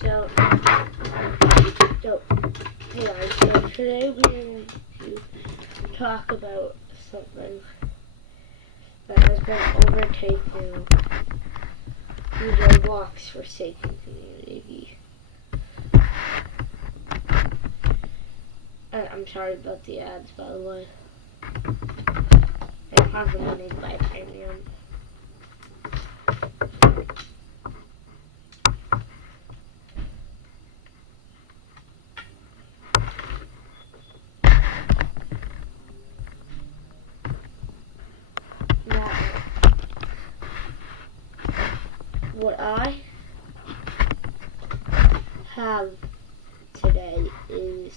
So, hey guys, so today we're going to talk about something that has been overtaking the Roblox Forsaken community. I'm sorry about the ads, by the way. I don't have the money to buy premium. Now, what I have today is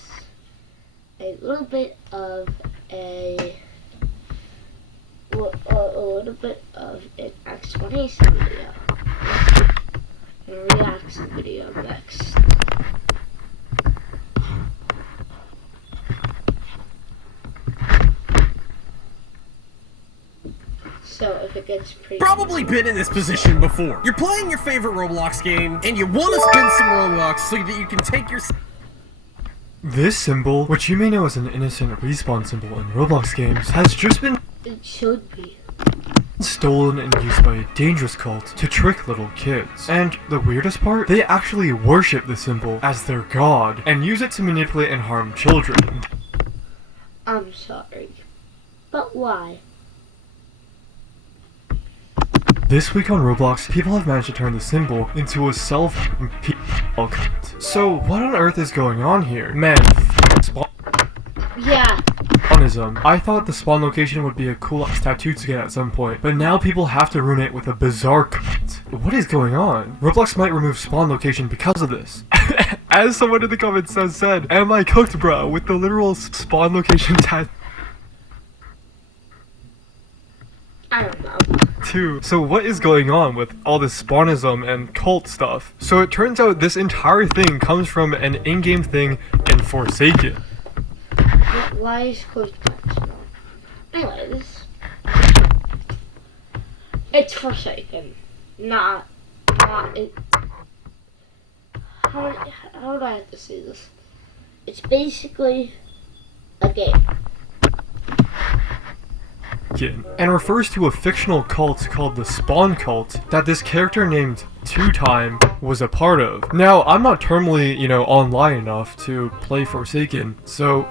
a little bit of an explanation video and a reaction video next. So if it gets pretty... Probably been in this position before. You're playing your favorite Roblox game, and you want to spend some Roblox so that you can take your... This symbol, which you may know as an innocent respawn symbol in Roblox games, has just been It should be. stolen and used by a dangerous cult to trick little kids. And the weirdest part, they actually worship the symbol as their god and use it to manipulate and harm children. I'm sorry, but why? This week on Roblox, people have managed to turn the symbol into a cult. So what on earth is going on here? Man, Yeah. Spawnism. I thought the spawn location would be a cool tattoo to get at some point, but now people have to ruin it with a bizarre cult. What is going on? Roblox might remove spawn location because of this. As someone in the comments has said, am I cooked, bro, with the literal spawn location tattoo? I don't know. So what is going on with all this spawnism and cult stuff? So it turns out this entire thing comes from an in-game thing in Forsaken. Why is closed caption on? Anyways, it's Forsaken, not it. How do I have to say this? It's basically a game. And refers to a fictional cult called the Spawn Cult that this character named Two Time was a part of. Now, I'm not terminally, online enough to play Forsaken, so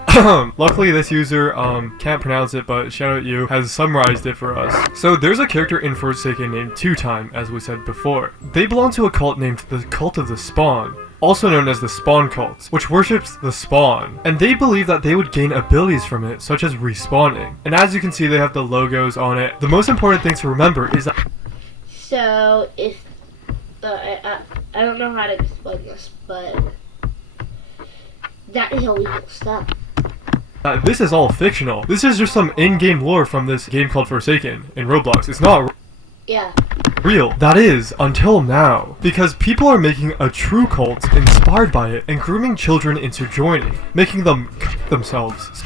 luckily this user, can't pronounce it, but shout out you, has summarized it for us. So there's a character in Forsaken named Two Time, as we said before. They belong to a cult named the Cult of the Spawn, also known as the Spawn Cult, which worships the Spawn, and they believe that they would gain abilities from it, such as respawning. And as you can see, they have the logos on it. The most important thing to remember is that... So, if... I don't know how to explain this, but... that is illegal stuff. This is all fictional. This is just some in-game lore from this game called Forsaken in Roblox. It's not... Yeah. real. That is, until now. Because people are making a true cult inspired by it and grooming children into joining, making them themselves,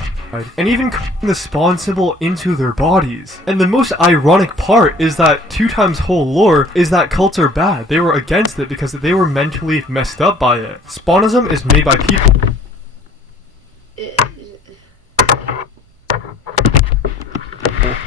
and even the spawn symbol into their bodies. And the most ironic part is that Two Time's whole lore is that cults are bad. They were against it because they were mentally messed up by it. Spawnism is made by people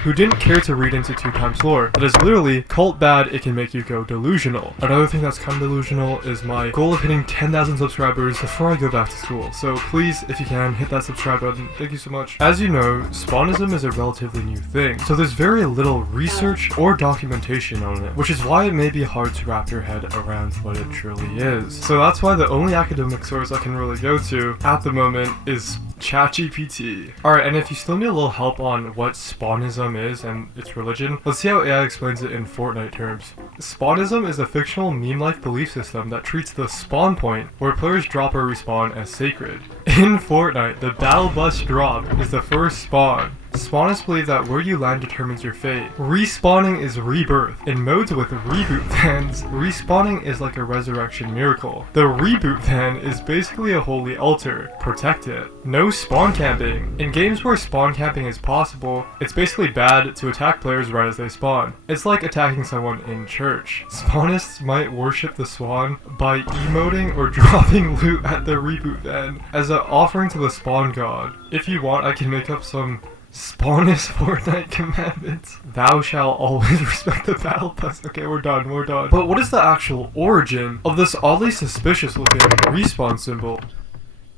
who didn't care to read into Two Time's lore. That is literally, cult bad, it can make you go delusional. Another thing that's kind of delusional is my goal of hitting 10,000 subscribers before I go back to school. So please, if you can, hit that subscribe button. Thank you so much. As you know, spawnism is a relatively new thing, so there's very little research or documentation on it, which is why it may be hard to wrap your head around what it truly is. So that's why the only academic source I can really go to at the moment is ChatGPT. Alright, and if you still need a little help on what spawnism is and its religion, let's see how AI explains it in Fortnite terms. Spawnism is a fictional meme-like belief system that treats the spawn point, where players drop or respawn, as sacred. In Fortnite, the battle bus drop is the first spawn, Spawnists believe that where you land determines your fate. Respawning is rebirth. In modes with reboot vans, respawning is like a resurrection miracle. The reboot van is basically a holy altar. Protect it. No spawn camping. In games where spawn camping is possible, it's basically bad to attack players right as they spawn. It's like attacking someone in church. Spawnists might worship the spawn by emoting or dropping loot at the reboot van as an offering to the spawn god. If you want, I can make up some Spawnist Fortnite commandments. Thou shalt always respect the battle pass. Okay, we're done. But what is the actual origin of this oddly suspicious looking respawn symbol?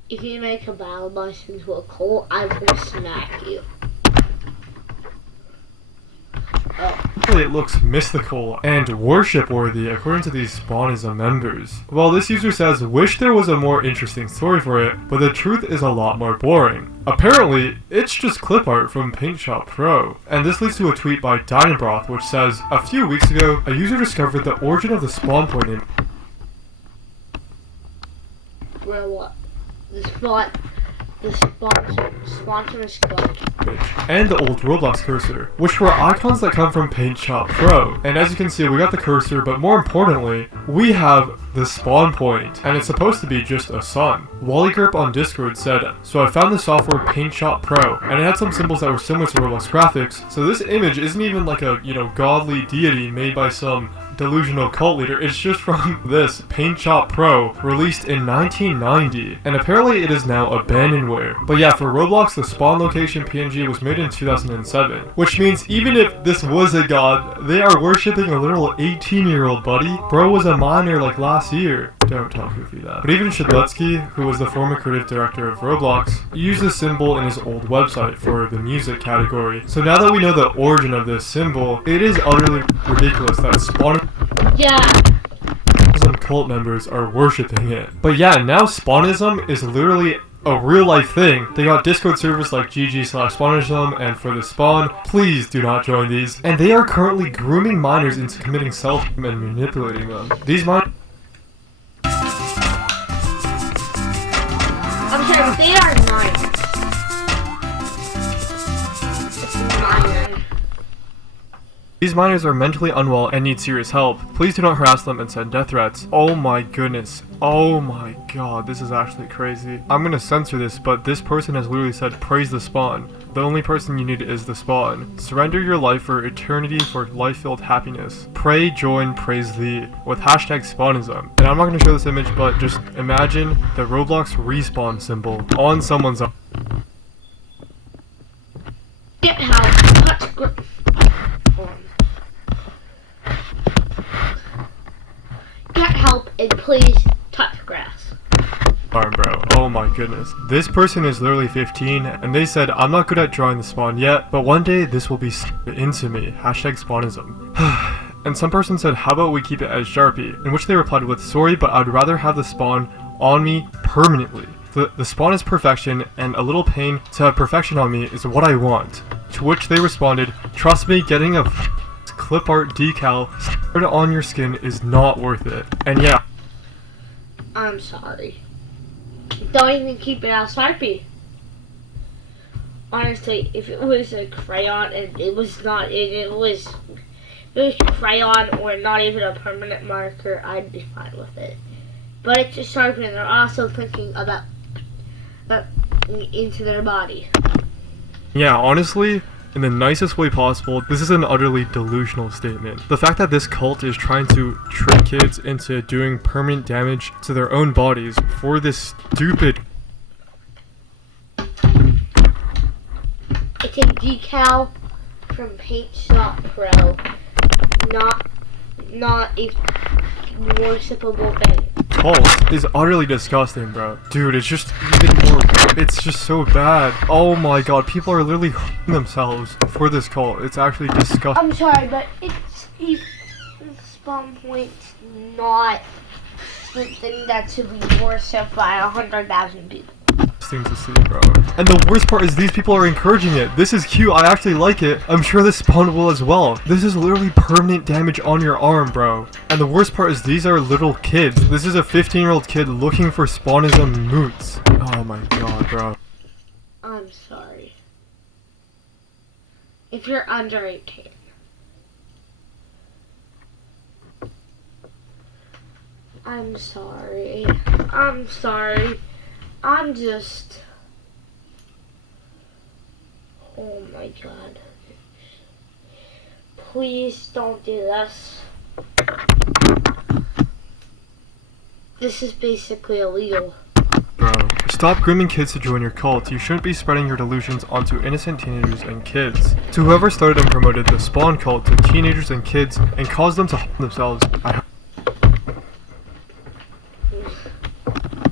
If you make a battle bus into a cult, I will smack you. It looks mystical and worship-worthy according to these Spawnism members. Well, this user says, wish there was a more interesting story for it, but the truth is a lot more boring. Apparently, it's just clip art from Paint Shop Pro. And this leads to a tweet by Dynabroth which says, a few weeks ago, a user discovered the origin of the spawn point in... Where what? The sponsor is clutch. And the old Roblox cursor, which were icons that come from Paint Shop Pro. And as you can see, we got the cursor, but more importantly, we have the spawn point, and it's supposed to be just a sun. WallyGrip on Discord said, so I found the software Paint Shop Pro, and it had some symbols that were similar to Roblox graphics, so this image isn't even like a, godly deity made by some delusional cult leader. It's just from this Paint Shop Pro, released in 1990, and apparently it is now abandonware. But yeah, for Roblox, the spawn location PNG was made in 2007, which means even if this was a god, they are worshipping a little 18-year-old buddy. Bro was a minor like last year. Don't tell Goofy that. But even Shadletsky, who was the former creative director of Roblox, used this symbol in his old website for the music category. So now that we know the origin of this symbol, it is utterly ridiculous that Spawn cult members are worshipping it. But yeah, now Spawnism is literally a real life thing. They got Discord servers like GG/Spawnism, and for the spawn, please do not join these. And they are currently grooming minors into committing self and manipulating them. These minors... I'm sorry, they are minors. It's minor. These minors are mentally unwell and need serious help. Please do not harass them and send death threats. Oh my goodness. Oh my god, this is actually crazy. I'm gonna censor this, but this person has literally said, praise the spawn. The only person you need is the spawn. Surrender your life for eternity for life-filled happiness. Pray, join, praise thee, with hashtag Spawnism. And I'm not gonna show this image, but just imagine the Roblox respawn symbol on someone's... Get help. Touch grip. Get help and please touch grass. Arm, bro. Oh my goodness. This person is literally 15 and they said, I'm not good at drawing the spawn yet, but one day this will be into me. Hashtag Spawnism. And some person said, how about we keep it as Sharpie? In which they replied with, sorry, but I'd rather have the spawn on me permanently. The spawn is perfection, and a little pain to have perfection on me is what I want. To which they responded, trust me, getting a clip art decal on your skin is not worth it. And yeah. I'm sorry. Don't even keep it as Sharpie. Honestly, if it was a crayon and it was not, it was crayon or not even a permanent marker, I'd be fine with it. But it's a Sharpie, and they're also thinking about into their body. Yeah, honestly, in the nicest way possible, this is an utterly delusional statement. The fact that this cult is trying to trick kids into doing permanent damage to their own bodies for this stupid... It's a decal from Paint Shop Pro, not a worshipable thing. Cult is utterly disgusting, bro. Dude, it's just even more... It's just so bad. Oh my god, people are literally themselves for this cult. It's actually disgusting. I'm sorry, but it's spawn point's not something that should be worshipped by 100,000 people. Thing to see, bro. And the worst part is these people are encouraging it. This is cute. I actually like it. I'm sure this spawn will as well. This is literally permanent damage on your arm, bro. And the worst part is these are little kids. This is a 15-year-old kid looking for Spawnism moots. Oh my god, bro. I'm sorry. If you're under 18. I'm sorry. I'm sorry. I'm just... Oh my god. Please don't do this. This is basically illegal. Bro, stop grooming kids to join your cult. You shouldn't be spreading your delusions onto innocent teenagers and kids. To whoever started and promoted the Spawn cult to teenagers and kids and caused them to harm themselves, I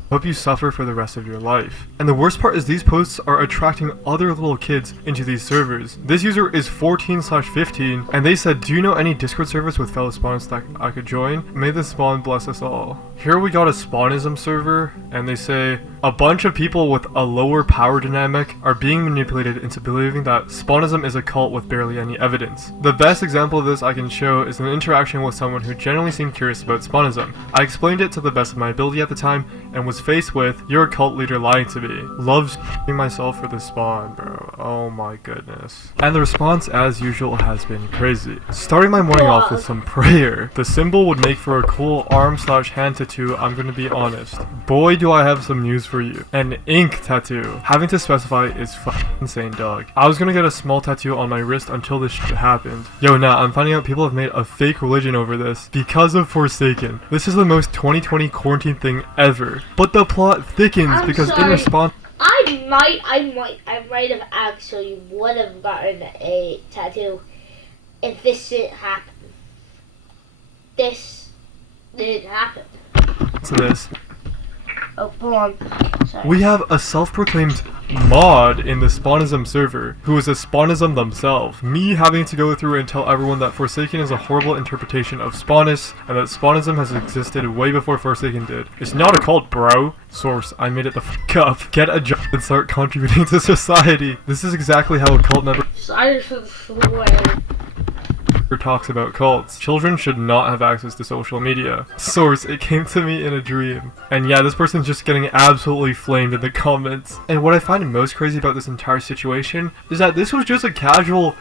hope you suffer for the rest of your life. And the worst part is these posts are attracting other little kids into these servers. This user is 14/15 and they said, do you know any Discord servers with fellow spawners that I could join? May the spawn bless us all. Here we got a spawnism server and they say, a bunch of people with a lower power dynamic are being manipulated into believing that spawnism is a cult with barely any evidence. The best example of this I can show is an interaction with someone who genuinely seemed curious about spawnism. I explained it to the best of my ability at the time and was faced with, you're a cult leader lying to me. Loves myself for the spawn, bro. Oh my goodness. And the response, as usual, has been crazy. Starting my morning off with some prayer. The symbol would make for a cool arm/hand tattoo, I'm gonna be honest. Boy, do I have some news for you. An ink tattoo. Having to specify is fucking insane, dog. I was gonna get a small tattoo on my wrist until this shit happened. Yo, nah, I'm finding out people have made a fake religion over this because of Forsaken. This is the most 2020 quarantine thing ever. But the plot thickens because in response, I might have actually would have gotten a tattoo if this didn't happen. This didn't happen. to this, Oh, hold on. Sorry. we have a self-proclaimed mod in the Spawnism server who is a Spawnism themselves. Me having to go through and tell everyone that Forsaken is a horrible interpretation of Spawnus and that Spawnism has existed way before Forsaken did. It's not a cult, bro. Source, I made it the fuck up. Get a job and start contributing to society. This is exactly how a cult member Sorry for the swearing. talks about cults. Children should not have access to social media. Source, it came to me in a dream. And yeah, this person's just getting absolutely flamed in the comments. And what I find most crazy about this entire situation is that this was just a casual,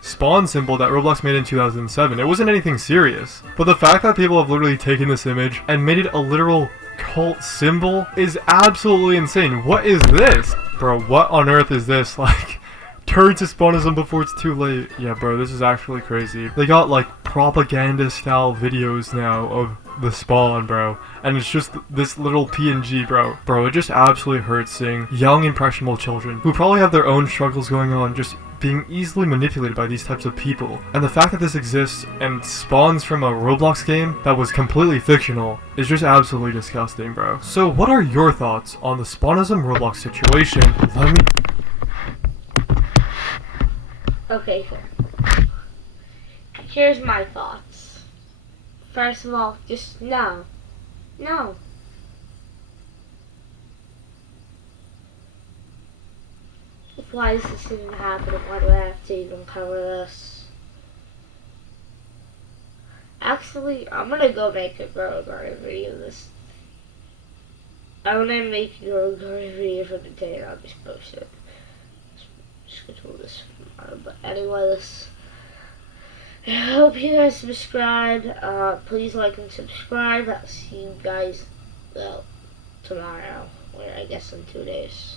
spawn symbol that Roblox made in 2007. It wasn't anything serious. But the fact that people have literally taken this image and made it a literal cult symbol is absolutely insane. What is this? Bro, what on earth is this? Like, turn to Spawnism before it's too late. Yeah, bro, this is actually crazy. They got, propaganda-style videos now of the spawn, bro. And it's just this little PNG, bro. Bro, it just absolutely hurts seeing young, impressionable children who probably have their own struggles going on just being easily manipulated by these types of people. And the fact that this exists and spawns from a Roblox game that was completely fictional is just absolutely disgusting, bro. So what are your thoughts on the Spawnism Roblox situation? Let me... Okay, here's my thoughts. First of all, just no. No. Why is this even happening? Why do I have to even cover this? Actually, I'm gonna go make a Grow Garden video this. I'm gonna make a Grow Garden video for the day and I'll just post it. Schedule this tomorrow. But anyways, I hope you guys subscribe. Please like and subscribe. I'll see you guys tomorrow, or I guess in 2 days.